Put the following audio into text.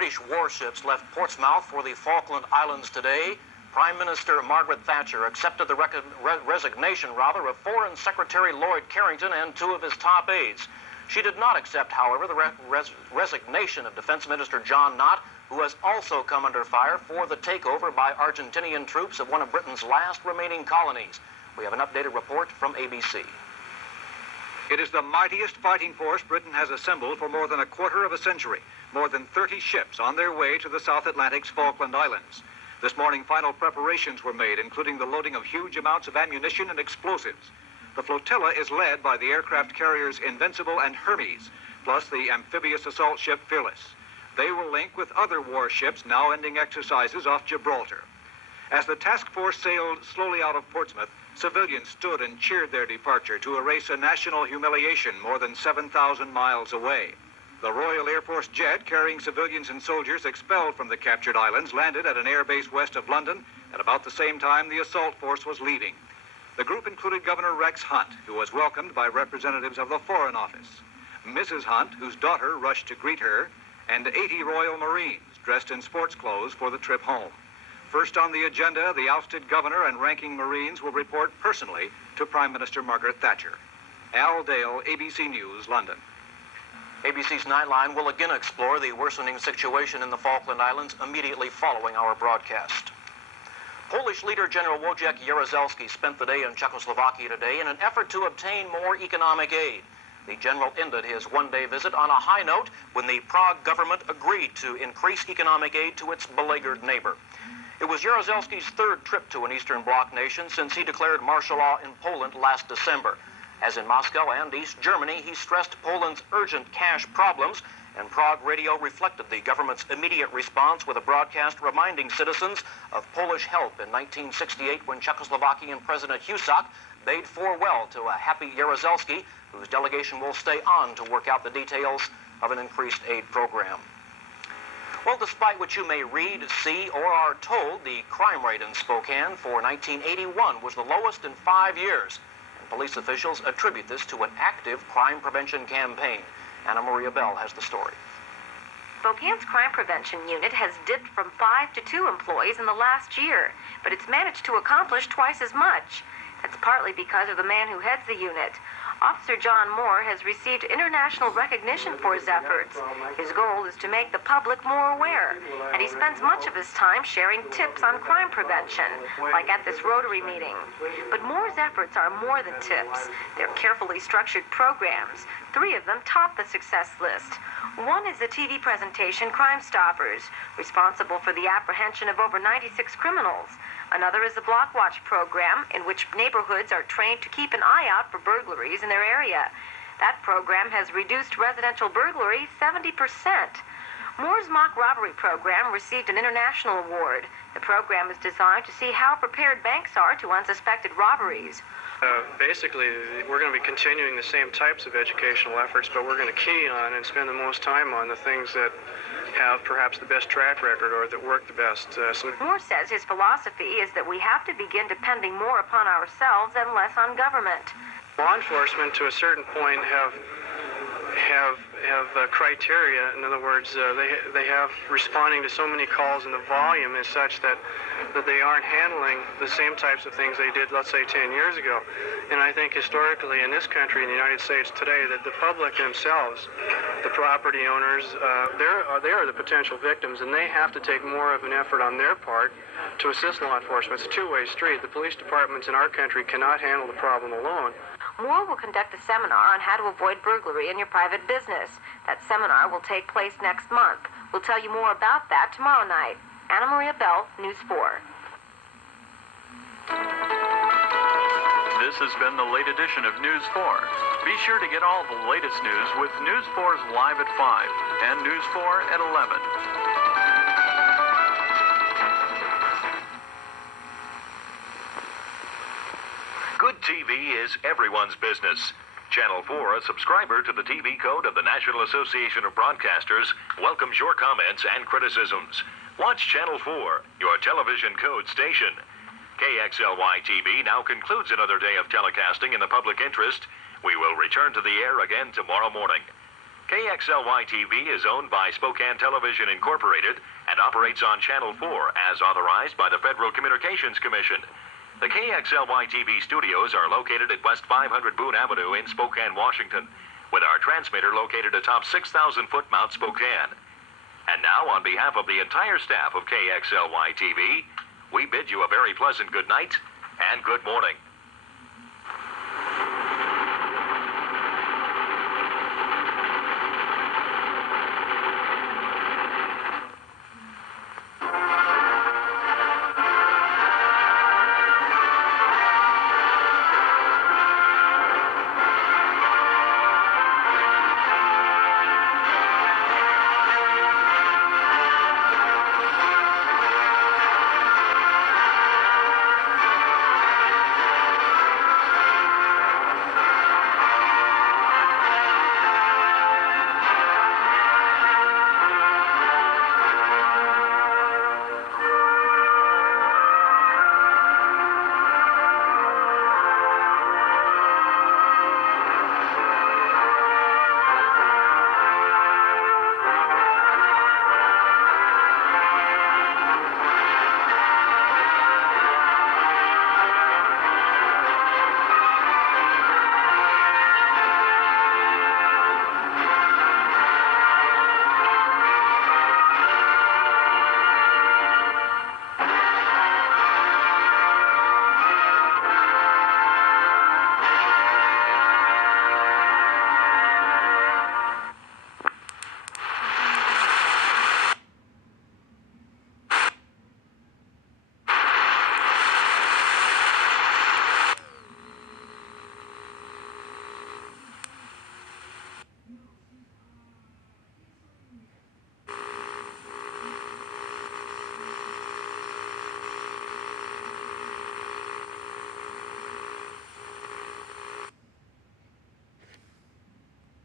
British warships left Portsmouth for the Falkland Islands today. Prime Minister Margaret Thatcher accepted the resignation of Foreign Secretary Lloyd Carrington and 2 of his top aides. She did not accept, however, the resignation of Defense Minister John Nott, who has also come under fire for the takeover by Argentinian troops of one of Britain's last remaining colonies. We have an updated report from ABC. It is the mightiest fighting force Britain has assembled for more than a quarter of a century. More than 30 ships on their way to the South Atlantic's Falkland Islands. This morning, final preparations were made, including the loading of huge amounts of ammunition and explosives. The flotilla is led by the aircraft carriers Invincible and Hermes, plus the amphibious assault ship Fearless. They will link with other warships now ending exercises off Gibraltar. As the task force sailed slowly out of Portsmouth, civilians stood and cheered their departure to erase a national humiliation more than 7,000 miles away. The Royal Air Force jet carrying civilians and soldiers expelled from the captured islands landed at an airbase west of London at about the same time the assault force was leaving. The group included Governor Rex Hunt, who was welcomed by representatives of the Foreign Office, Mrs. Hunt, whose daughter rushed to greet her, and 80 Royal Marines dressed in sports clothes for the trip home. First on the agenda, the ousted governor and ranking Marines will report personally to Prime Minister Margaret Thatcher. Al Dale, ABC News, London. ABC's Nightline will again explore the worsening situation in the Falkland Islands immediately following our broadcast. Polish leader General Wojciech Jaruzelski spent the day in Czechoslovakia today in an effort to obtain more economic aid. The general ended his one-day visit on a high note when the Prague government agreed to increase economic aid to its beleaguered neighbor. It was Jaruzelski's 3rd trip to an Eastern Bloc nation since he declared martial law in Poland last December. As in Moscow and East Germany, he stressed Poland's urgent cash problems, and Prague radio reflected the government's immediate response with a broadcast reminding citizens of Polish help in 1968 when Czechoslovakian President Husak bade farewell to a happy Jaruzelski, whose delegation will stay on to work out the details of an increased aid program. Well, despite what you may read, see, or are told, the crime rate in Spokane for 1981 was the lowest in 5 years. Police officials attribute this to an active crime prevention campaign. Anna Maria Bell has the story. Spokane's crime prevention unit has dipped from 5 to 2 employees in the last year, but it's managed to accomplish twice as much. That's partly because of the man who heads the unit. Officer John Moore has received international recognition for his efforts. His goal is to make the public more aware, and he spends much of his time sharing tips on crime prevention, like at this Rotary meeting. But Moore's efforts are more than tips. They're carefully structured programs. 3 of them top the success list. One is the TV presentation Crime Stoppers, responsible for the apprehension of over 96 criminals. Another is the Block Watch program, in which neighborhoods are trained to keep an eye out for burglaries in their area. That program has reduced residential burglary 70%. Moore's mock robbery program received an international award. The program is designed to see how prepared banks are to unsuspected robberies. Basically, we're going to be continuing the same types of educational efforts, but we're going to key on and spend the most time on the things that have perhaps the best track record or that work the best. Moore says his philosophy is that we have to begin depending more upon ourselves and less on government. Law enforcement, to a certain point, have criteria. In other words, they have responding to so many calls, and the volume is such that they aren't handling the same types of things they did, let's say, 10 years ago. And I think historically in this country, in the United States today, that the public themselves, the property owners, they are the potential victims, and they have to take more of an effort on their part to assist law enforcement. It's a two-way street. The police departments in our country cannot handle the problem alone. Moore will conduct a seminar on how to avoid burglary in your private business. That seminar will take place next month. We'll tell you more about that tomorrow night. Anna Maria Bell, News 4. This has been the late edition of News 4. Be sure to get all the latest news with News 4's Live at 5 and News 4 at 11. Good TV is everyone's business. Channel 4, a subscriber to the TV code of the National Association of Broadcasters, welcomes your comments and criticisms. Watch Channel 4, your television code station. Kxly-Tv now concludes another day of telecasting in the public interest. We will return to the air again tomorrow morning. Kxly-Tv is owned by Spokane Television Incorporated and operates on Channel 4 as authorized by the Federal Communications Commission. The Kxly-Tv studios are located at West 500 Boone Avenue in Spokane, Washington, with our transmitter located atop 6,000-foot Mount Spokane. And now, on behalf of the entire staff of Kxly-Tv, we bid you a very pleasant good night and good morning.